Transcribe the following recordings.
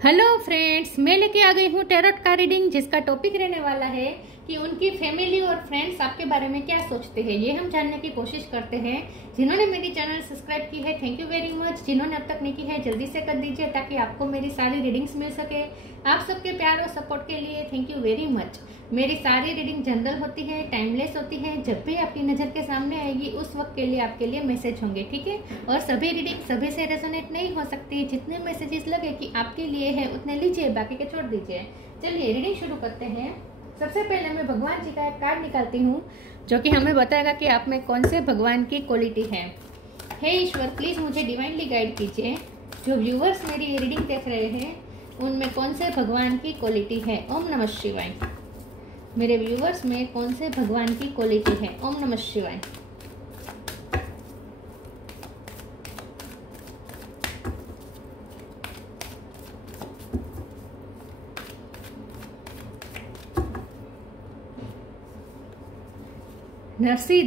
Hello friends, मैं लेके आ गई हूँ टैरोट का रीडिंग, जिसका टॉपिक रहने वाला है कि उनकी फैमिली और फ्रेंड्स आपके बारे में क्या सोचते हैं। ये हम जानने की कोशिश करते हैं। जिन्होंने मेरी चैनल सब्सक्राइब की है, थैंक यू वेरी मच। जिन्होंने अब तक नहीं की है, जल्दी से कर दीजिए ताकि आपको मेरी सारी रीडिंग्स मिल सके। आप सबके प्यार और सपोर्ट के लिए थैंक यू वेरी मच। मेरी सारी रीडिंग जनरल होती है, टाइमलेस होती है। जब भी आपकी नज़र के सामने आएगी उस वक्त के लिए आपके लिए मैसेज होंगे, ठीक है। और सभी रीडिंग सभी से रेजोनेट नहीं हो सकती। जितने मैसेजेस लगे कि आपके लिए है उतने लीजिए, बाकी के छोड़ दीजिए। चलिए रीडिंग शुरू करते हैं। सबसे पहले मैं भगवान जी का एक कार्ड निकालती हूँ जो कि हमें बताएगा कि आप में कौन से भगवान की क्वालिटी है। हे ईश्वर, प्लीज मुझे डिवाइनली गाइड कीजिए। जो व्यूवर्स मेरी रीडिंग देख रहे हैं उनमें कौन से भगवान की क्वालिटी है। ओम नमः शिवाय। मेरे व्यूवर्स में कौन से भगवान की क्वालिटी है। ओम नमः शिवाय। नरसिंह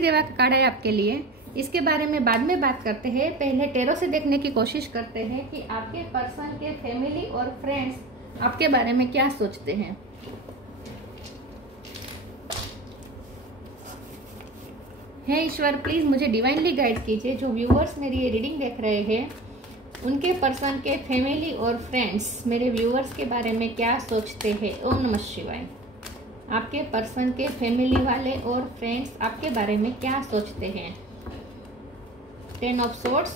देवा का कार्ड है आपके लिए। इसके बारे में बाद में बात करते हैं। पहले टैरो से देखने की कोशिश करते हैं कि आपके पर्सन के फैमिली और फ्रेंड्स आपके बारे में क्या सोचते हैं। हे ईश्वर, प्लीज मुझे डिवाइनली गाइड कीजिए। जो व्यूवर्स मेरी ये रीडिंग देख रहे हैं उनके पर्सन के फैमिली और फ्रेंड्स मेरे व्यूवर्स के बारे में क्या सोचते हैं। ओम नमः शिवाय। आपके पर्सन के फैमिली वाले और फ्रेंड्स आपके बारे में क्या सोचते हैं। 10 ऑफ सोर्ड्स,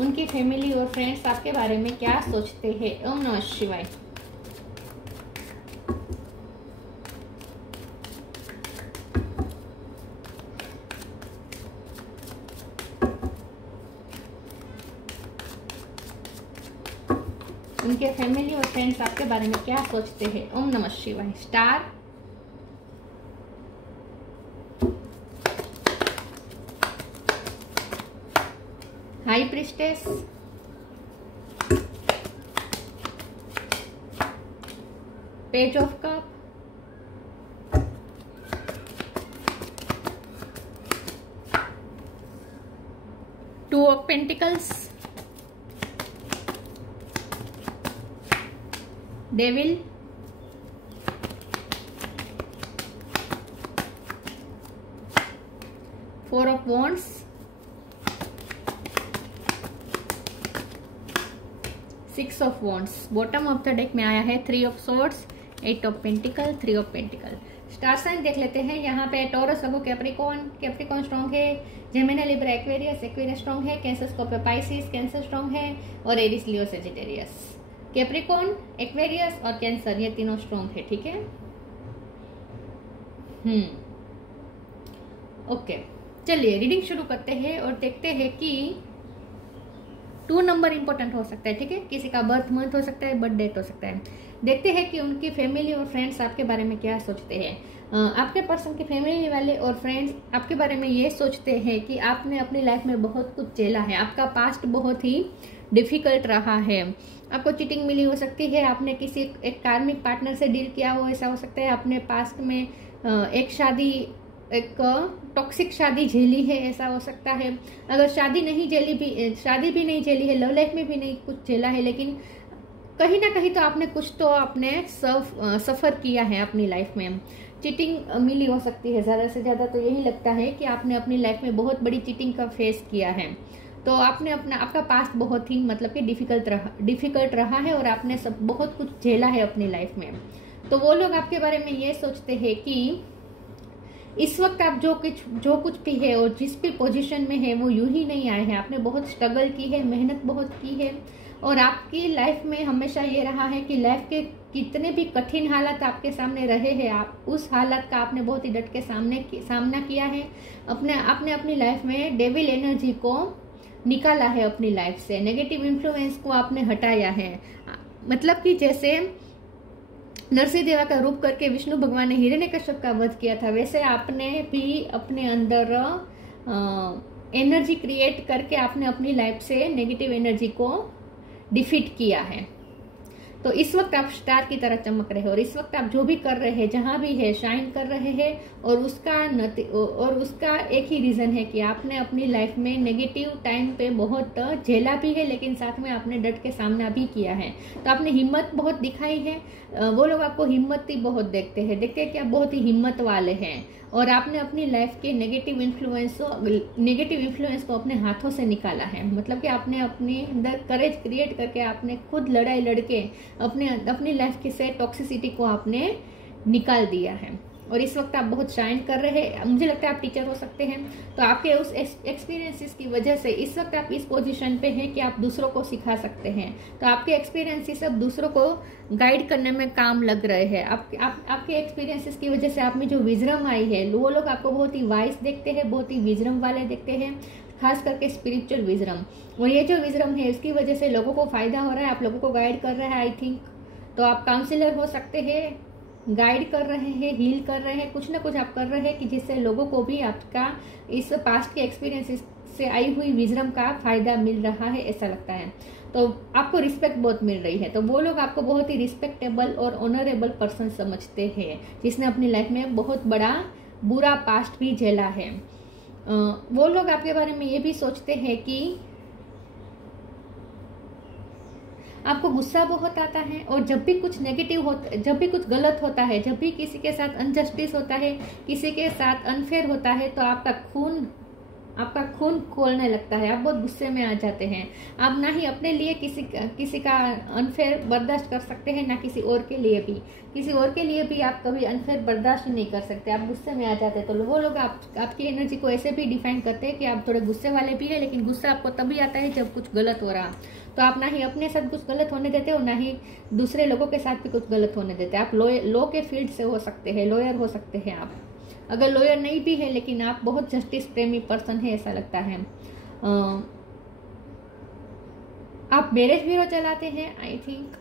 उनकी फैमिली और फ्रेंड्स आपके बारे में क्या सोचते हैं। ओम नमः शिवाय। उनके फैमिली और फ्रेंड्स आपके बारे में क्या सोचते हैं। ओम नमः शिवाय। Star, high priestess, page of cup, two of pentacles, devil, four of wands, six of wands. Bottom of the deck में आया है 3 of swords, 8 of pentacle, 3 of pentacle. Star sign देख लेते हैं। यहाँ पे टॉरस, लगो, कैप्रिकॉन स्ट्रॉन्ग है। जेमिनी, लिब्रा, एक्वेरियस स्ट्रॉन्ग है। Cancer, Scorpio, Pisces, Cancer strong है। और Aries, Leo, Sagittarius. Capricorn, Aquarius और कैंसर, ये तीनों स्ट्रॉन्ग है, ठीक है। ओके, चलिए रीडिंग शुरू करते हैं और देखते हैं कि 2 नंबर इंपॉर्टेंट हो सकता है, ठीक है। किसी का बर्थ मंथ हो सकता है, बर्थ डेट हो सकता है। देखते हैं कि उनकी फैमिली और फ्रेंड्स आपके बारे में क्या सोचते हैं। आपके पर्सन के फैमिली वाले और फ्रेंड्स आपके बारे में ये सोचते हैं कि आपने अपनी लाइफ में बहुत कुछ झेला है। आपका पास्ट बहुत ही डिफिकल्ट रहा है। आपको चीटिंग मिली हो सकती है। आपने किसी एक कार्मिक पार्टनर से डील किया हो, ऐसा हो सकता है। आपने पास्ट में एक टॉक्सिक शादी झेली है, ऐसा हो सकता है। अगर शादी भी नहीं झेली है, लव लाइफ में भी नहीं कुछ झेला है, लेकिन कहीं ना कहीं तो आपने कुछ तो आपने सफर किया है अपनी लाइफ में। चीटिंग मिली हो सकती है। ज़्यादा से ज़्यादा तो यही लगता है कि आपने अपनी लाइफ में बहुत बड़ी चीटिंग का फेस किया है। तो आपने आपका पास्ट बहुत ही मतलब कि डिफिकल्ट रहा है और आपने बहुत कुछ झेला है अपनी लाइफ में। तो वो लोग आपके बारे में ये सोचते हैं कि इस वक्त आप जो कुछ भी है और जिस भी पोजीशन में है वो यूं ही नहीं आए हैं। आपने बहुत स्ट्रगल की है, मेहनत बहुत की है और आपकी लाइफ में हमेशा ये रहा है कि लाइफ के कितने भी कठिन हालात आपके सामने रहे हैं, आप उस हालात का आपने बहुत ही डट के सामना किया है। आपने अपनी लाइफ में डेविल एनर्जी को निकाला है अपनी लाइफ से। नेगेटिव इन्फ्लुएंस को आपने हटाया है। मतलब कि जैसे नरसिंह देवा का रूप करके विष्णु भगवान ने हिरण्यकश्यप का वध किया था, वैसे आपने भी अपने अंदर एनर्जी क्रिएट करके आपने अपनी लाइफ से नेगेटिव एनर्जी को डिफीट किया है। तो इस वक्त आप स्टार की तरह चमक रहे हैं और इस वक्त आप जो भी कर रहे हैं, जहां भी है, शाइन कर रहे हैं। और उसका एक ही रीजन है कि आपने अपनी लाइफ में नेगेटिव टाइम पे बहुत झेला भी है, लेकिन साथ में आपने डट के सामना भी किया है। तो आपने हिम्मत बहुत दिखाई है। वो लोग आपको हिम्मती बहुत देखते हैं कि आप बहुत ही हिम्मत वाले हैं। और आपने अपनी लाइफ के नेगेटिव इन्फ्लुएंस को अपने हाथों से निकाला है। मतलब कि आपने अपने अंदर करेज क्रिएट करके आपने खुद लड़ाई लड़के अपनी लाइफ की से टॉक्सिसिटी को आपने निकाल दिया है। और इस वक्त आप बहुत शाइन कर रहे हैं। मुझे लगता है आप टीचर हो सकते हैं। तो आपके उस एक्सपीरियंसेस की वजह से इस वक्त आप इस पोजीशन पे हैं कि आप दूसरों को सिखा सकते हैं। तो आपके एक्सपीरियंसेस अब दूसरों को गाइड करने में काम लग रहे हैं। आपके एक्सपीरियंसेस की वजह से आप में जो विजडम आई है, वो लोग आपको बहुत ही वाइज देखते हैं, बहुत ही विजडम वाले देखते हैं, खास करके स्पिरिचुअल विजडम। और ये जो विजडम है उसकी वजह से लोगों को फायदा हो रहा है, आप लोगों को गाइड कर रहा है आई थिंक। तो आप काउंसिलर हो सकते हैं, गाइड कर रहे हैं, हील कर रहे हैं, कुछ ना कुछ आप कर रहे हैं कि जिससे लोगों को भी आपका इस पास्ट के एक्सपीरियंस से आई हुई विजडम का फायदा मिल रहा है, ऐसा लगता है। तो आपको रिस्पेक्ट बहुत मिल रही है। तो वो लोग आपको बहुत ही रिस्पेक्टेबल और ऑनरेबल पर्सन समझते हैं, जिसने अपनी लाइफ में बहुत बड़ा बुरा पास्ट भी झेला है। वो लोग आपके बारे में ये भी सोचते हैं कि आपको गुस्सा बहुत आता है। और जब भी कुछ नेगेटिव होता, जब भी कुछ गलत होता है, जब भी किसी के साथ अनजस्टिस होता है, किसी के साथ अनफेयर होता है, तो आपका खून खोलने लगता है। आप बहुत गुस्से में आ जाते हैं। आप ना ही अपने लिए किसी का अनफेयर बर्दाश्त कर सकते हैं, ना किसी और के लिए भी आप कभी अनफेयर बर्दाश्त नहीं कर सकते। आप गुस्से में आ जाते हैं। तो वो लोग आपकी एनर्जी को ऐसे भी डिफाइन करते हैं कि आप थोड़े गुस्से वाले भी है, लेकिन गुस्सा आपको तभी आता है जब कुछ गलत हो रहा। तो आप ना ही अपने साथ कुछ गलत होने देते और ना ही दूसरे लोगों के साथ भी कुछ गलत होने देते। आप लॉ के फील्ड से हो सकते हैं, लॉयर हो सकते हैं आप। अगर लॉयर नहीं भी है, लेकिन आप बहुत जस्टिस प्रेमी पर्सन है, ऐसा लगता है। आप मैरिज ब्यूरो चलाते हैं आई थिंक,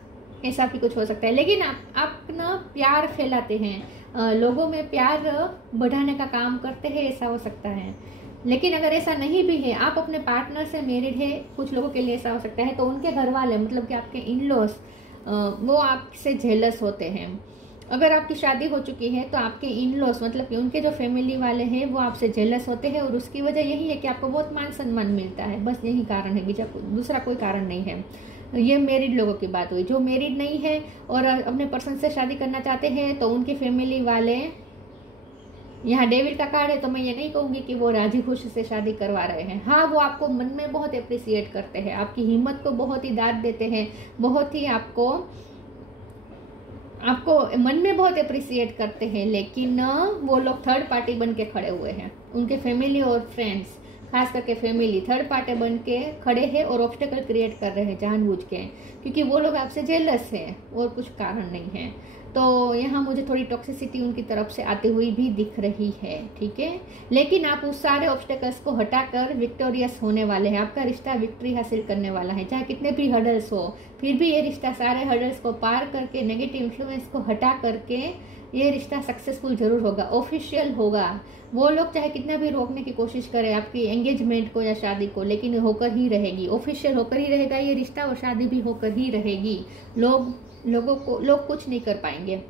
ऐसा भी कुछ हो सकता है। लेकिन आप ना प्यार फैलाते हैं, लोगों में प्यार बढ़ाने का काम करते हैं, ऐसा हो सकता है। लेकिन अगर ऐसा नहीं भी है, आप अपने पार्टनर से मैरिड है, कुछ लोगों के लिए ऐसा हो सकता है, तो उनके घर वाले मतलब कि आपके इन लॉज वो आपसे जेलस होते हैं। अगर आपकी शादी हो चुकी है तो आपके इन लॉज मतलब कि उनके जो फैमिली वाले हैं वो आपसे जेलस होते हैं। और उसकी वजह यही है कि आपको बहुत मान सम्मान मिलता है, बस यही कारण है, दूसरा कोई कारण नहीं है। ये मैरिड लोगों की बात हुई। जो मैरिड नहीं है और अपने पर्सन से शादी करना चाहते हैं, तो उनके फैमिली वाले, यहाँ डेविल का कार्ड है, तो मैं ये नहीं कहूंगी कि वो राजी खुशी से शादी करवा रहे हैं। हाँ, वो आपको मन में बहुत अप्रिसिएट करते हैं, आपकी हिम्मत को बहुत ही दाद देते हैं, बहुत ही आपको मन में बहुत अप्रिसिएट करते हैं। लेकिन वो लोग थर्ड पार्टी बन के खड़े हुए हैं। उनके फैमिली और फ्रेंड्स, खास करके फैमिली, थर्ड पार्टी बन के खड़े हैं और ऑब्स्टेकल क्रिएट कर रहे हैं जानबूझ के, क्योंकि वो लोग आपसे जेलस है और कुछ कारण नहीं है। तो यहाँ मुझे थोड़ी टॉक्सिसिटी उनकी तरफ से आती हुई भी दिख रही है, ठीक है। लेकिन आप उस सारे ऑब्स्टेकल्स को हटाकर विक्टोरियस होने वाले हैं। आपका रिश्ता विक्ट्री हासिल करने वाला है, चाहे कितने भी हर्डल्स हो, फिर भी ये रिश्ता सारे हर्डल्स को पार करके, नेगेटिव इन्फ्लुएंस को हटा करके ये रिश्ता सक्सेसफुल जरूर होगा, ऑफिशियल होगा। वो लोग चाहे कितना भी रोकने की कोशिश करें आपकी एंगेजमेंट को या शादी को, लेकिन होकर ही रहेगी, ऑफिशियल होकर ही रहेगा ये रिश्ता, और शादी भी होकर ही रहेगी। लोग कुछ नहीं कर पाएंगे,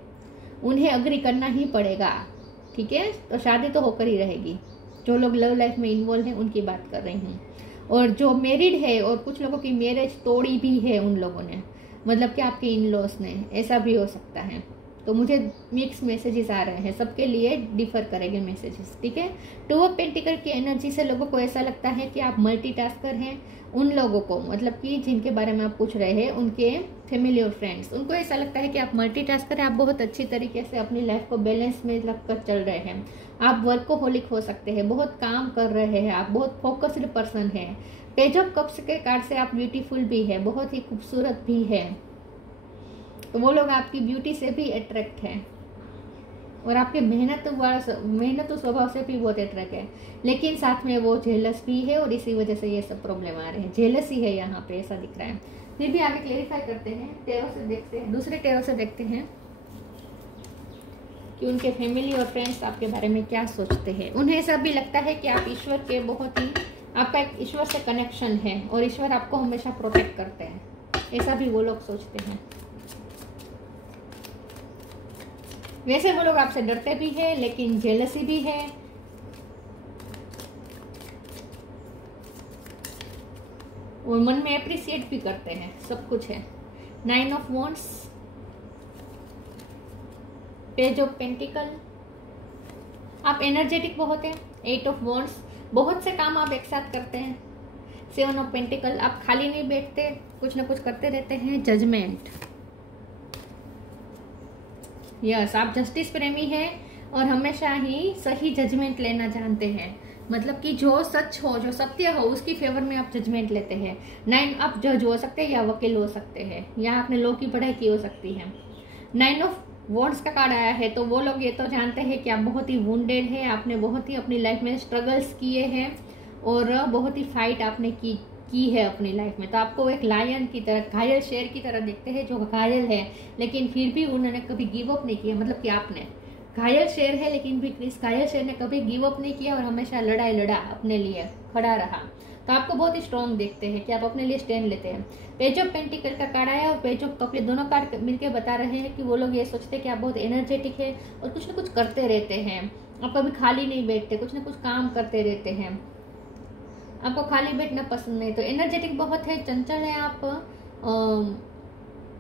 उन्हें अग्री करना ही पड़ेगा, ठीक है। तो शादी तो होकर ही रहेगी। जो लोग लव लाइफ में इन्वॉल्व हैं उनकी बात कर रही हूँ। और जो मैरिड है और कुछ लोगों की मैरिज तोड़ी भी है उन लोगों ने, मतलब कि आपके इन लॉस ने, ऐसा भी हो सकता है। तो मुझे मिक्स मैसेजेस आ रहे हैं, सबके लिए डिफर करेंगे मैसेजेस, ठीक है। टू ऑफ पेंटिकल की एनर्जी से लोगों को ऐसा लगता है कि आप मल्टीटास्कर हैं। उन लोगों को, मतलब कि जिनके बारे में आप पूछ रहे हैं, उनके फैमिली और फ्रेंड्स, उनको ऐसा लगता है कि आप मल्टीटास्कर हैं। आप बहुत अच्छी तरीके से अपनी लाइफ को बैलेंस में रखकर चल रहे हैं। आप वर्कोहोलिक हो सकते हैं, बहुत काम कर रहे हैं, आप बहुत फोकस्ड पर्सन हैं। पेज ऑफ कप्स के कार्ड से आप ब्यूटीफुल भी है, बहुत ही खूबसूरत भी है। तो वो लोग आपकी ब्यूटी से भी अट्रैक्ट है और आपके मेहनत स्वभाव से भी बहुत अट्रैक्ट है। लेकिन साथ में वो जेलस भी है और इसी वजह से ये सब प्रॉब्लम आ रहे हैं। जेलस ही है यहाँ पे, ऐसा दिख रहा है। फिर भी आगे क्लेरिफाई करते हैं, टेरो से देखते हैं, दूसरे टेरो से देखते हैं कि उनके फैमिली और फ्रेंड्स आपके बारे में क्या सोचते हैं। उन्हें ऐसा भी लगता है कि आप ईश्वर के बहुत ही, आपका एक ईश्वर से कनेक्शन है और ईश्वर आपको हमेशा प्रोटेक्ट करते हैं, ऐसा भी वो लोग सोचते हैं। वैसे वो लोग आपसे डरते भी है, लेकिन जेलसी भी है। और मन में अप्रिशिएट भी करते हैं, सब कुछ है। 9 of wands, page of pentacle, आप एनर्जेटिक बहुत हैं। 8 ऑफ वॉन्ड्स, बहुत से काम आप एक साथ करते हैं। 7 ऑफ पेंटिकल, आप खाली नहीं बैठते, कुछ ना कुछ करते रहते हैं। जजमेंट, यस, आप जस्टिस प्रेमी हैं और हमेशा ही सही जजमेंट लेना जानते हैं। मतलब कि जो सच हो, जो सत्य हो, उसकी फेवर में आप जजमेंट लेते हैं। 9, आप जज हो सकते हैं या वकील हो सकते हैं, या आपने लॉ की पढ़ाई की हो सकती है। 9 ऑफ वॉन्ड्स का कार्ड आया है, तो वो लोग ये तो जानते हैं कि आप बहुत ही वुंडेड है, आपने बहुत ही अपनी लाइफ में स्ट्रगल्स किए हैं और बहुत ही फाइट आपने की है अपनी लाइफ में। तो आपको एक लायन की तरह, घायल शेर की तरह देखते हैं, जो घायल है लेकिन फिर भी उन्होंने कभी गिव अप नहीं किया। मतलब कि आपने घायल शेर है, लेकिन भी इस घायल शेर ने कभी गिव अप नहीं किया और हमेशा लड़ाई लड़ा, अपने लिए खड़ा रहा। तो आपको बहुत ही स्ट्रॉन्ग देखते हैं कि आप अपने लिए स्टैंड लेते हैं। पेज ऑफ पेंटिकल का कार्ड आया और पेज ऑफ कप, दोनों कार्ड मिलकर बता रहे हैं कि वो लोग ये सोचते हैं कि आप बहुत एनर्जेटिक है और कुछ ना कुछ करते रहते हैं। आप कभी खाली नहीं बैठते, कुछ ना कुछ काम करते रहते हैं। आपको खाली बैठना पसंद नहीं, तो एनर्जेटिक बहुत है, चंचल है आप,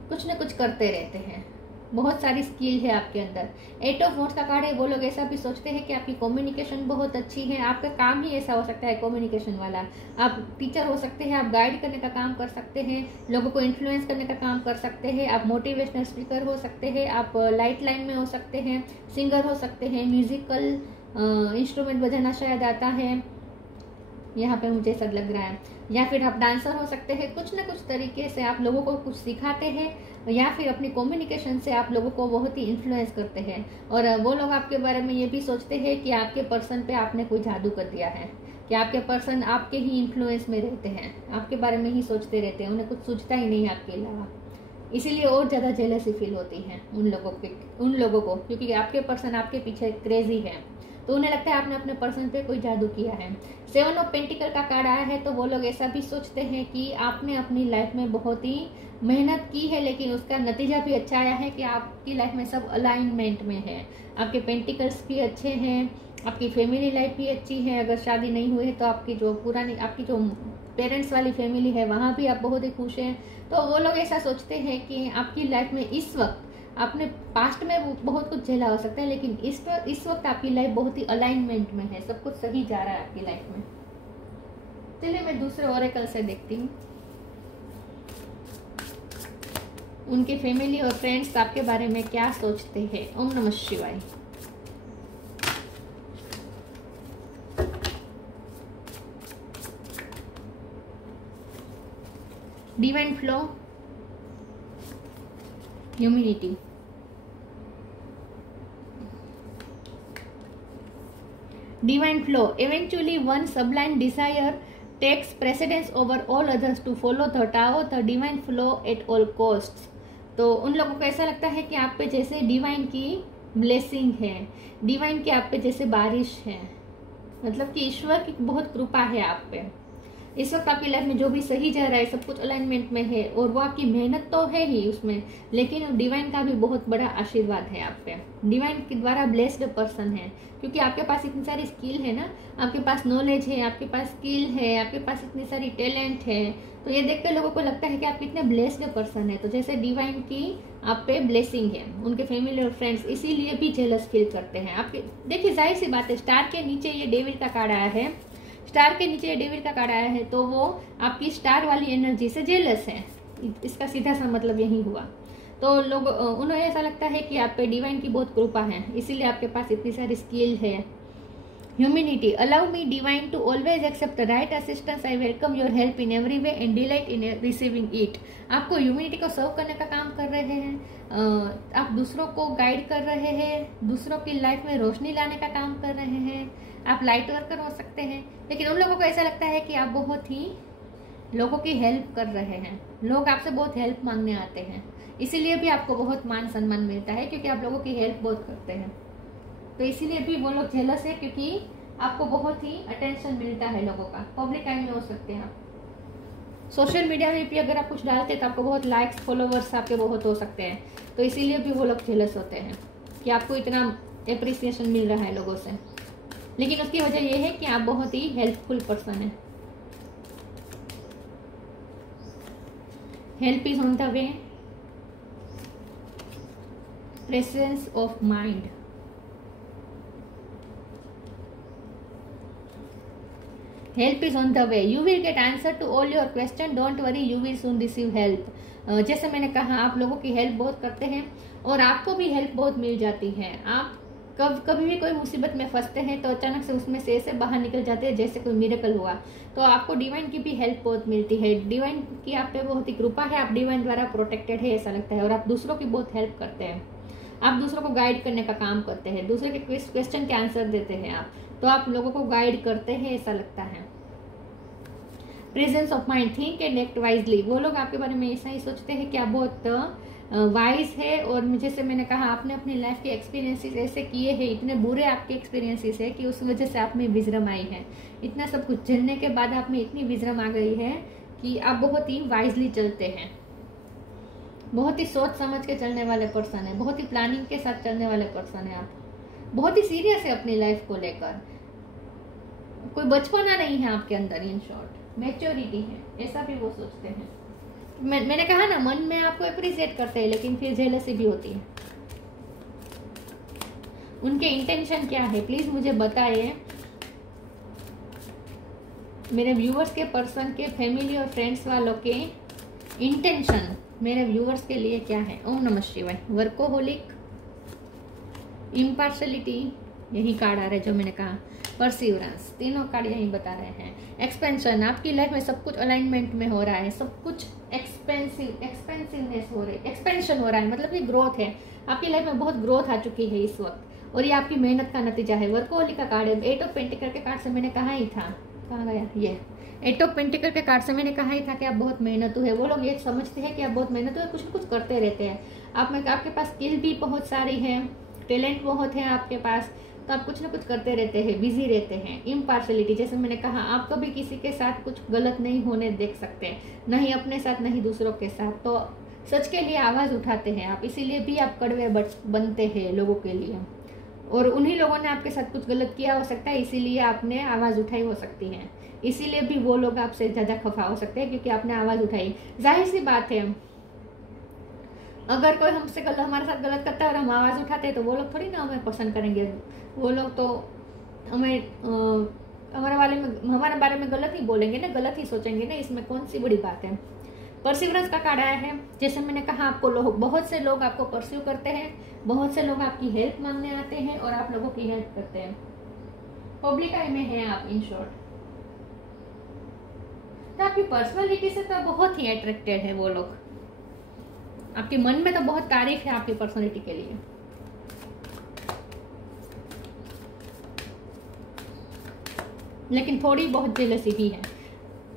कुछ ना कुछ करते रहते हैं, बहुत सारी स्किल है आपके अंदर। 8 ऑफ वॉन्ड्स का कार्ड है, वो लोग ऐसा भी सोचते हैं कि आपकी कम्युनिकेशन बहुत अच्छी है। आपका काम ही ऐसा हो सकता है कम्युनिकेशन वाला। आप टीचर हो सकते हैं, आप गाइड करने का काम कर सकते हैं, लोगों को इन्फ्लुएंस करने का काम कर सकते हैं, आप मोटिवेशनल स्पीकर हो सकते हैं, आप लाइट लाइन में हो सकते हैं, सिंगर हो सकते हैं, म्यूजिकल इंस्ट्रूमेंट बजाना शायद आता है, यहाँ पे मुझे ऐसा लग रहा है, या फिर आप डांसर हो सकते हैं। कुछ ना कुछ तरीके से आप लोगों को कुछ सिखाते हैं, या फिर अपनी कम्युनिकेशन से आप लोगों को बहुत ही इन्फ्लुएंस करते हैं। और वो लोग आपके बारे में ये भी सोचते हैं कि आपके पर्सन पे आपने कोई जादू कर दिया है, कि आपके पर्सन आपके ही इन्फ्लुएंस में रहते हैं, आपके बारे में ही सोचते रहते हैं, उन्हें कुछ सोचता ही नहीं आपके अलावा। इसीलिए और ज़्यादा जेलसी फील होती है उन लोगों को, क्योंकि आपके पर्सन आपके पीछे क्रेजी है, तो उन्हें लगता है आपने अपने पर्सन पे कोई जादू किया है। 7 ऑफ पेंटिकल का कार्ड आया है, तो वो लोग ऐसा भी सोचते हैं कि आपने अपनी लाइफ में बहुत ही मेहनत की है, लेकिन उसका नतीजा भी अच्छा आया है कि आपकी लाइफ में सब अलाइनमेंट में है। आपके पेंटिकल्स भी अच्छे हैं, आपकी फैमिली लाइफ भी अच्छी है। अगर शादी नहीं हुई है तो आपकी जो पेरेंट्स वाली फैमिली है, वहाँ भी आप बहुत ही खुश हैं। तो वो लोग ऐसा सोचते हैं कि आपकी लाइफ में इस वक्त, आपने पास्ट में बहुत कुछ झेला हो सकता है, लेकिन इस वक्त आपकी लाइफ बहुत ही अलाइनमेंट में है, सब कुछ सही जा रहा है आपकी लाइफ में। चलिए मैं दूसरे ओरेकल से देखती हूँ, उनके फैमिली और फ्रेंड्स आपके बारे में क्या सोचते हैं। ओम नमः शिवाय। Divine flow, humanity, divine flow. Eventually one sublime desire takes precedence over all others to follow the Tao, the divine flow at all costs. तो उन लोगों को ऐसा लगता है कि आप पे जैसे डिवाइन की ब्लेसिंग है, डिवाइन की आप पे जैसे बारिश है, मतलब कि ईश्वर की बहुत कृपा है आप पे। इस वक्त आपकी लाइफ में जो भी सही जा रहा है, सब कुछ अलाइनमेंट में है, और वो आपकी मेहनत तो है ही उसमें, लेकिन डिवाइन का भी बहुत बड़ा आशीर्वाद है आप पे। डिवाइन के द्वारा ब्लेस्ड पर्सन है, क्योंकि आपके पास इतनी सारी स्किल है ना, आपके पास नॉलेज है, आपके पास स्किल है, आपके पास इतनी सारी टैलेंट है। तो ये देखकर लोगों को लगता है कि आप कितने ब्लेस्ड पर्सन है। तो जैसे डिवाइन की आप पे ब्लेसिंग है, उनके फैमिली और फ्रेंड्स इसीलिए भी जेलस फील करते हैं आपके। देखिए जाहिर सी बात है, स्टार के नीचे ये डेविल का कार्ड आया है, स्टार के नीचे डेविल का कार्ड आया है, तो वो आपकी स्टार वाली एनर्जी से जेलस है। इसका सीधा सा मतलब यही हुआ। तो लोग, उन्हें ऐसा लगता है कि आप पे डिवाइन की बहुत कृपा है, इसीलिए आपके पास इतनी सारी स्किल है। Humanity, allow me divine to always accept the right assistance, I welcome your help in every way and delight in receiving it. आपको ह्यूमिनिटी को सर्व करने का काम कर रहे हैं, आप दूसरों को गाइड कर रहे हैं, दूसरों की लाइफ में रोशनी लाने का काम कर रहे हैं, आप लाइट वर्कर हो सकते हैं। लेकिन उन लोगों को ऐसा लगता है कि आप बहुत ही लोगों की हेल्प कर रहे हैं, लोग आपसे बहुत हेल्प मांगने आते हैं, इसीलिए भी आपको बहुत मान सम्मान मिलता है, क्योंकि आप लोगों की हेल्प बहुत करते हैं। तो इसीलिए भी वो लोग जेलस है, क्योंकि आपको बहुत ही अटेंशन मिलता है लोगों का। पब्लिक आई में हो सकते हैं आप, सोशल मीडिया में भी अगर आप कुछ डालते हैं तो आपको बहुत लाइक्स फॉलोवर्स आपके बहुत हो सकते हैं, तो इसीलिए भी वो लोग जेलस होते हैं कि आपको इतना एप्रिसिएशन मिल रहा है लोगों से, लेकिन उसकी वजह यह है कि आप बहुत ही हेल्पफुल पर्सन हैं। Help is on the way, presence of mind, help is on the way, you will get answer to all your question, don't worry, you will soon receive help. जैसे मैंने कहा, आप लोगों की हेल्प बहुत करते हैं और आपको भी हेल्प बहुत मिल जाती है। आप कभी भी कोई मुसीबत में फंसते हैं तो अचानक से उसमें से ऐसे बाहर निकल जाते हैं जैसे कोई मिरेकल हुआ। तो आपको डिवाइन की भी हेल्प बहुत मिलती है, डिवाइन की आप पे बहुत ही कृपा है, आप डिवाइन द्वारा प्रोटेक्टेड है ऐसा लगता है। और आप दूसरों की बहुत हेल्प करते हैं, आप दूसरों को गाइड करने का काम करते हैं, दूसरे के क्वेश्चन के आंसर देते हैं आप, तो आप लोगों को गाइड करते हैं ऐसा लगता है। Presence of mind, think and act wisely, वो लोग आपके बारे में ऐसा ही सोचते हैं कि आप बहुत वाइज है। और जैसे मैंने कहा, आपने अपनी लाइफ के एक्सपीरियंसेस ऐसे किए हैं, इतने बुरे आपके एक्सपीरियंसेस है कि उस वजह से आप में विजडम आई है। इतना सब कुछ झेलने के बाद आप में इतनी विजडम आ गई है कि आप बहुत ही वाइजली चलते हैं, बहुत ही सोच समझ के चलने वाले पर्सन है, बहुत ही प्लानिंग के साथ चलने वाले पर्सन है। आप बहुत ही सीरियस है अपनी लाइफ को लेकर, कोई बचपना नहीं है आपके अंदर, इन शॉर्ट मैच्योरिटी है, ऐसा भी वो सोचते हैं। मैंने कहा ना, मन में आपको अप्रिशिएट करते हैं लेकिन फिर जेलसी भी होती है। उनके इंटेंशन क्या है प्लीज मुझे बताइए। मेरे व्यूअर्स के पर्सन के फैमिली और फ्रेंड्स वालों के इंटेंशन मेरे व्यूअर्स के लिए क्या है। ओम नमः शिवाय। वर्कोहोलिक, इम्पार्शलिटी, यही कार्ड आ रहा है जो मैंने कहा, परसिवरेंस, तीनों कार्ड यही बता रहे हैं। एक्सपेंशन, आपकी लाइफ में सब कुछ अलाइनमेंट में हो रहा है, सब कुछ एक्सपेंसिवनेस हो रही है, एक्सपेंशन हो रहा है, मतलब कि ग्रोथ है। आपकी लाइफ में बहुत ग्रोथ आ चुकी है इस वक्त और ये आपकी मेहनत का नतीजा है। वर्कोहोलिक का कार्ड है। 8 ऑफ पेंटिकल के कार्ड से मैंने कहा ही था, कहाँ गया ये 8 ऑफ पेंटिकल के कार्ड से मैंने कहा ही था कि आप बहुत मेहनतू है। वो लोग ये समझते हैं कि आप बहुत मेहनतू है, कुछ न कुछ करते रहते हैं। आपके पास स्किल भी बहुत सारी है, टैलेंट बहुत है आपके पास, तो आप कुछ ना कुछ करते रहते हैं, बिजी रहते हैं। इम्पार्शलिटी, जैसे मैंने कहा, आप कभी किसी के साथ कुछ गलत नहीं होने देख सकते, नहीं अपने साथ नहीं दूसरों के साथ। तो सच के लिए आवाज उठाते हैं आप, इसीलिए भी आप कड़वे बनते हैं लोगों के लिए। और उन्हीं लोगों ने आपके साथ कुछ गलत किया हो सकता है, इसीलिए आपने आवाज उठाई हो सकती है, इसीलिए भी वो लोग आपसे ज्यादा खफा हो सकते हैं क्योंकि आपने आवाज उठाई। जाहिर सी बात है, अगर कोई हमसे हमारे साथ गलत करता है और हम आवाज उठाते हैं तो वो लोग थोड़ी ना हमें पसंद करेंगे। वो लोग तो हमें हमारे बारे में गलत ही बोलेंगे ना, गलत ही सोचेंगे ना, इसमें कौन सी बड़ी बात है। परसिवरेंस का कार्ड आया है। जैसे मैंने कहा, आपको लोग, बहुत से लोग आपको परस्यू करते हैं, बहुत से लोग आपकी हेल्प मांगने आते हैं और आप लोगों की हेल्प करते हैं। पब्लिक आई में है आप, इन शॉर्ट। तो आपकी पर्सनालिटी से तो बहुत ही अट्रैक्टेड है वो लोग, आपके मन में तो बहुत तारीफ है आपकी पर्सनालिटी के लिए। लेकिन थोड़ी बहुत जेलसी भी है,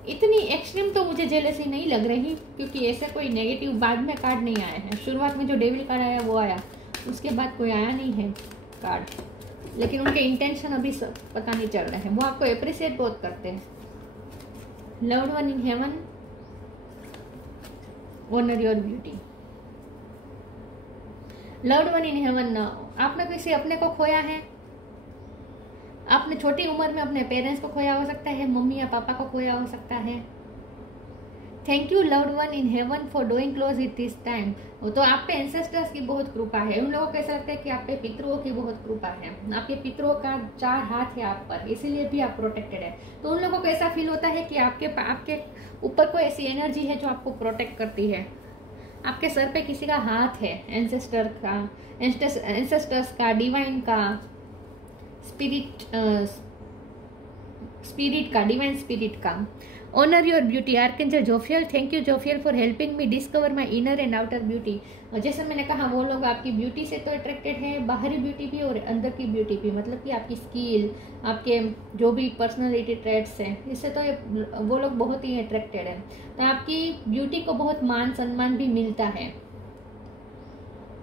इतनी एक्सट्रीम तो मुझे जेलसी नहीं लग रही क्योंकि ऐसे कोई नेगेटिव बाद में कार्ड नहीं आया है। शुरुआत में जो डेविल कार्ड आया वो आया, उसके बाद कोई आया नहीं है कार्ड। लेकिन उनके इंटेंशन अभी पता नहीं चल रहे हैं, वो आपको अप्रिशिएट बहुत करते हैं। Loved one in heaven, honour your beauty. Loved one in heaven, आपने किसी अपने को खोया है, आपने छोटी उम्र में अपने पेरेंट्स को खोया हो सकता है, मम्मी या पापा को खोया हो सकता है। Thank you loved one in haven for doing close it this time. तो आप पे एंसेस्टर्स की बहुत कृपा है, उन लोगों को ऐसा लगता है कि आप पे पितरों की बहुत कृपा है, आपके पितरों का 4 हाथ है आप पर, इसीलिए भी आप प्रोटेक्टेड है। तो उन लोगों को ऐसा फील होता है कि आपके ऊपर कोई ऐसी एनर्जी है जो आपको प्रोटेक्ट करती है। आपके सर पे किसी का हाथ है, एंसेस्टर्स का, डिवाइन का, स्पिरिट का, डिवाइन स्पिरिट का। Honour your beauty, archangel Jophiel. Thank you Jophiel for helping me discover my inner and outer beauty. जैसे मैंने कहा, वो लोग आपकी ब्यूटी से तो अट्रैक्टेड है, बाहरी ब्यूटी भी और अंदर की ब्यूटी भी, मतलब कि आपकी स्किल, आपके जो भी पर्सनालिटी ट्रेट्स हैं, इससे तो वो लोग बहुत ही अट्रैक्टेड है। तो आपकी ब्यूटी को बहुत मान सम्मान भी मिलता है,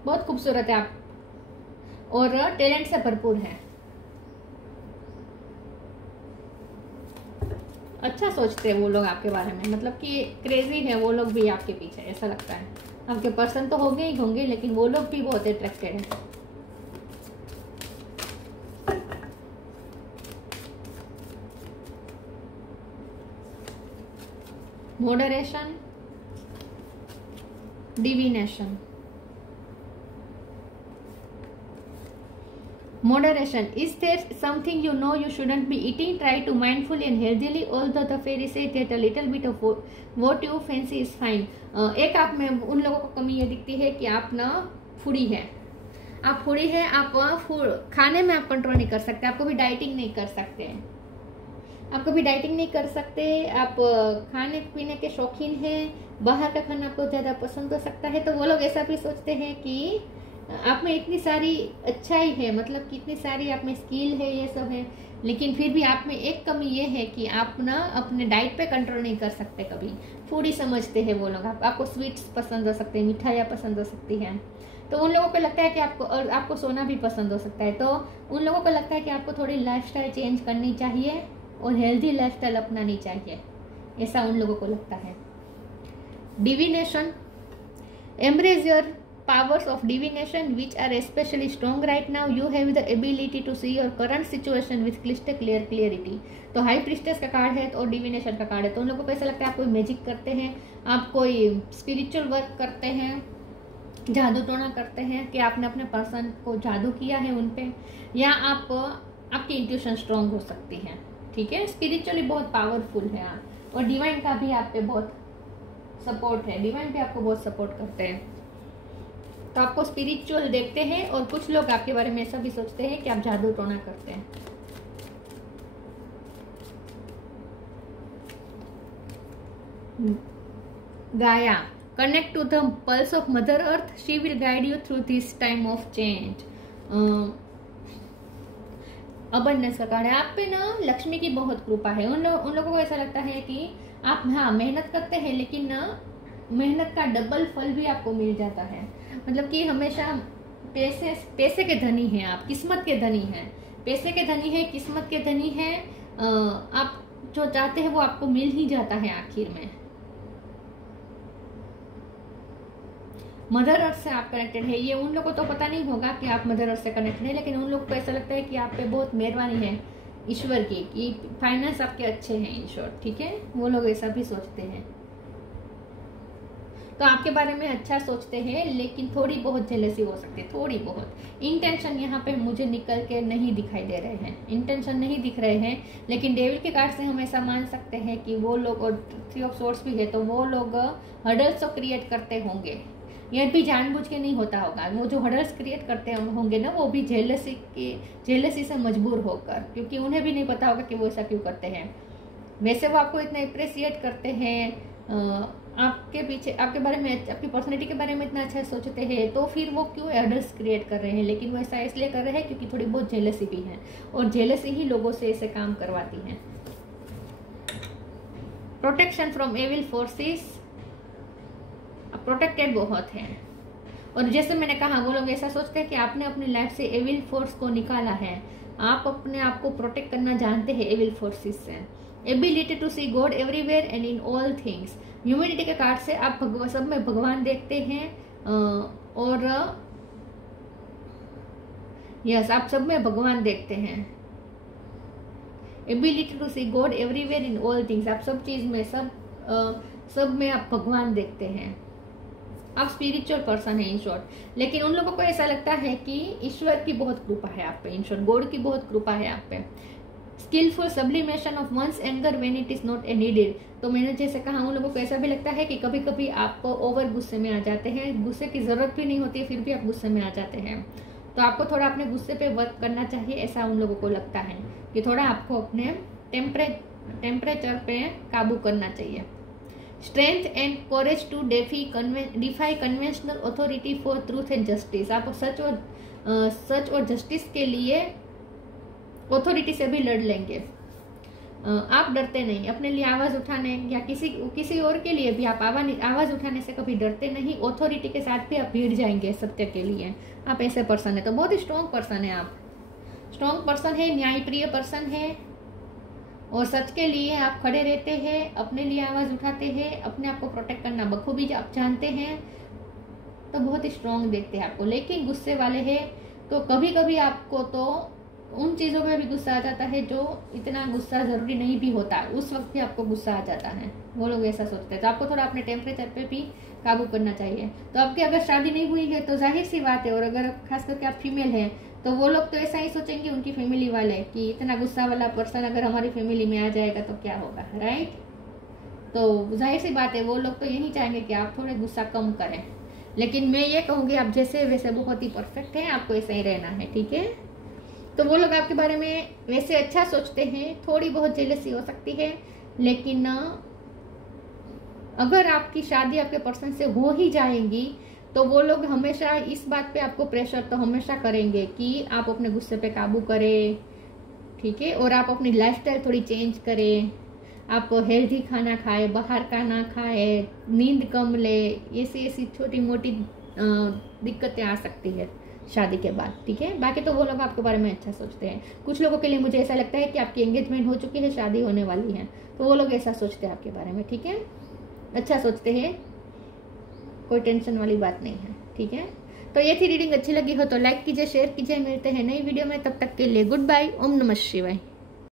बहुत खूबसूरत है आप और टैलेंट से भरपूर है। अच्छा सोचते हैं वो लोग आपके बारे में, मतलब कि क्रेजी है वो लोग भी आपके पीछे, ऐसा लगता है। आपके पर्सन तो होंगे ही होंगे, लेकिन वो लोग भी बहुत अट्रैक्टेड है। Moderation, divination. Moderation. Is there something you know you shouldn't be eating? Try to mindfully and healthily. Although the fairy say that a little bit of what you fancy is fine. एक आप में उन लोगों को कमी ये दिखती है कि आप ना फूडी है, आप फूडी है, आप खाने में आप कंट्रोल नहीं कर सकते, आप कभी डाइटिंग नहीं कर सकते, आप कभी डाइटिंग नहीं कर सकते, आप खाने पीने के शौकीन हैं, बाहर का खाना आपको ज़्यादा पसंद हो सकता है। तो वो लोग ऐसा भी सोचते हैं कि आप में इतनी सारी अच्छाई है, मतलब कि इतनी सारी आप में स्किल है, ये सब है, लेकिन फिर भी आप में एक कमी ये है कि आप ना अपने डाइट पे कंट्रोल नहीं कर सकते। कभी फूडी समझते हैं वो लोग, आपको स्वीट्स पसंद हो सकते हैं, मिठाइयाँ पसंद हो सकती हैं, तो उन लोगों को लगता है कि आपको सोना भी पसंद हो सकता है, तो उन लोगों को लगता है कि आपको थोड़ी लाइफस्टाइल चेंज करनी चाहिए और हेल्दी लाइफस्टाइल अपनानी चाहिए, ऐसा उन लोगों को लगता है। Divination. Embrace your powers of divination which are especially strong right now. You have the ability to see your current situation with crystal clear clarity. तो हाई प्रिस्टेस का कार्ड है और डिविनेशन का कार्ड है, तो उन लोगों को ऐसा लगता है आप कोई मैजिक करते हैं, आप कोई स्पिरिचुअल वर्क करते हैं, जादू टोना करते हैं, कि आपने अपने पर्सन को जादू किया है उन पे, या आपकी इंट्यूशन स्ट्रांग हो सकती है, ठीक है। स्पिरिचुअली बहुत पावरफुल है आप, और डिवाइन का भी आप पे बहुत सपोर्ट है, डिवाइन भी आपको बहुत सपोर्ट करते हैं, तो आपको स्पिरिचुअल देखते हैं। और कुछ लोग आपके बारे में ऐसा भी सोचते हैं कि आप जादू टोना करते हैं। Gaia. Connect to the pulse of mother earth, she will guide you through this time of change. Abundance का कार्ड है, आप पे ना लक्ष्मी की बहुत कृपा है। उन लोगों को ऐसा लगता है कि आप हाँ मेहनत करते हैं, लेकिन ना मेहनत का डबल फल भी आपको मिल जाता है, मतलब कि हमेशा पैसे के धनी हैं आप, किस्मत के धनी हैं, पैसे के धनी है, किस्मत के धनी है, आप जो चाहते हैं वो आपको मिल ही जाता है आखिर में। मदर अर्थ से आप कनेक्टेड है, ये उन लोगों को तो पता नहीं होगा कि आप मदर अर्थ से कनेक्टेड है, लेकिन उन लोगों को ऐसा लगता है कि आप पे बहुत मेहरबानी है ईश्वर की, कि फाइनेंस आपके अच्छे हैं इन शॉर्ट, ठीक है। वो लोग ऐसा भी सोचते हैं, तो आपके बारे में अच्छा सोचते हैं, लेकिन थोड़ी बहुत जेलसी हो सकती है, थोड़ी बहुत। इंटेंशन यहाँ पे मुझे निकल के नहीं दिखाई दे रहे हैं, इंटेंशन नहीं दिख रहे हैं, लेकिन डेविल के कार्ड से हम ऐसा मान सकते हैं कि वो लोग, और 3 ऑफ सोर्ड्स भी है, तो वो लोग हर्डल्स तो क्रिएट करते होंगे, यह भी जानबूझ के नहीं होता होगा। वो जो हर्डल्स क्रिएट करते होंगे ना, वो भी जेलसी से मजबूर होकर, क्योंकि उन्हें भी नहीं पता होगा कि वो ऐसा क्यों करते हैं। वैसे वो आपको इतना अप्रिसिएट करते हैं, आपके पीछे, आपके बारे में, आपकी पर्सनैलिटी के बारे में इतना अच्छा सोचते हैं, तो फिर वो क्यों हर्डल्स क्रिएट कर रहे हैं? लेकिन वो ऐसा इसलिए कर रहे हैं क्योंकि थोड़ी बहुत जेलसी भी है, और जेलसी ही लोगों से ऐसे काम करवाती है। Protection from evil forces, protected बहुत है, और जैसे मैंने कहा वो लोग ऐसा सोचते हैं कि आपने अपनी लाइफ से एविल फोर्स को निकाला है, आप अपने आप को प्रोटेक्ट करना जानते हैं एविल फोर्सेस से। Ability to see God everywhere and in all things, humanity के कार्ड से आप सब में भगवान देखते हैं, और यस आप सब में भगवान देखते हैं। Ability to see God everywhere in all things, आप सब चीज में, सब में आप भगवान देखते हैं, आप स्पिरिचुअल पर्सन है इन शॉर्ट। लेकिन उन लोगों को ऐसा लगता है कि ईश्वर की बहुत कृपा है आप पे, इन शॉर्ट गॉड की बहुत कृपा है आप पे। Skilful sublimation of one's anger when it is not needed, तो मैंने जैसे कहा उन लोगों को ऐसा भी लगता है कि कभी कभी आप ओवर गुस्से में आ जाते हैं, गुस्से की जरूरत भी नहीं होती है, फिर भी आप गुस्से में आ जाते हैं, तो आपको थोड़ा अपने गुस्से पे वर्क करना चाहिए, ऐसा उन लोगों को लगता है कि थोड़ा आपको अपने टेम्परेचर पे काबू करना चाहिए। Strength and courage to defy conventional authority for truth and justice, आप सच और जस्टिस के लिए अथॉरिटी से भी लड़ लेंगे, आप डरते नहीं अपने लिए आवाज उठाने, या किसी और के लिए भी आप आवाज उठाने से कभी डरते नहीं, अथॉरिटी के साथ भी आप भिड़ जाएंगे सत्य के लिए, आप ऐसे पर्सन है। तो बहुत ही स्ट्रॉन्ग पर्सन है आप, स्ट्रॉन्ग पर्सन है, न्यायप्रिय पर्सन है, और सच के लिए आप खड़े रहते हैं, अपने लिए आवाज उठाते हैं, अपने आप को प्रोटेक्ट करना बखूबी आप जानते हैं, तो बहुत ही स्ट्रॉन्ग देखते हैं आपको। लेकिन गुस्से वाले हैं, तो कभी कभी आपको तो उन चीज़ों पे भी गुस्सा आ जाता है जो इतना गुस्सा ज़रूरी नहीं भी होता, उस वक्त भी आपको गुस्सा आ जाता है। वो लोग ऐसा सोचते हैं। तो आपको थोड़ा अपने टेम्परेचर पे भी काबू करना चाहिए। तो आपकी अगर शादी नहीं हुई है तो जाहिर सी बात है, और अगर खास करके आप फीमेल हैं तो वो लोग तो ऐसा ही सोचेंगे, उनकी फैमिली वाले, कि इतना गुस्सा वाला पर्सन अगर हमारी फैमिली में आ जाएगा तो क्या होगा, राइट। तो जाहिर सी बात है वो लोग तो यही चाहेंगे कि आप थोड़े गुस्सा कम करें। लेकिन मैं ये कहूँगी आप जैसे वैसे बहुत ही परफेक्ट हैं, आपको ऐसा ही रहना है, ठीक है। तो वो लोग आपके बारे में वैसे अच्छा सोचते हैं, थोड़ी बहुत जेलसी हो सकती है, लेकिन अगर आपकी शादी आपके पर्सन से हो ही जाएगी तो वो लोग हमेशा इस बात पे आपको प्रेशर तो हमेशा करेंगे कि आप अपने गुस्से पे काबू करें, ठीक है, और आप अपनी लाइफस्टाइल थोड़ी चेंज करें, आप हेल्दी खाना खाए, बाहर का ना खाए, नींद कम ले, ऐसी छोटी मोटी दिक्कतें आ सकती है शादी के बाद, ठीक है। बाकी तो वो लोग आपके बारे में अच्छा सोचते हैं। कुछ लोगों के लिए मुझे ऐसा लगता है कि आपकी एंगेजमेंट हो चुकी है, शादी होने वाली है, तो वो लोग ऐसा सोचते हैं आपके बारे में, ठीक है, अच्छा सोचते हैं, कोई टेंशन वाली बात नहीं है, ठीक है। तो ये थी रीडिंग, अच्छी लगी हो तो लाइक कीजिए, शेयर कीजिए। मिलते हैं नई वीडियो में, तब तक के लिए गुड बाय, ओम नमः शिवाय।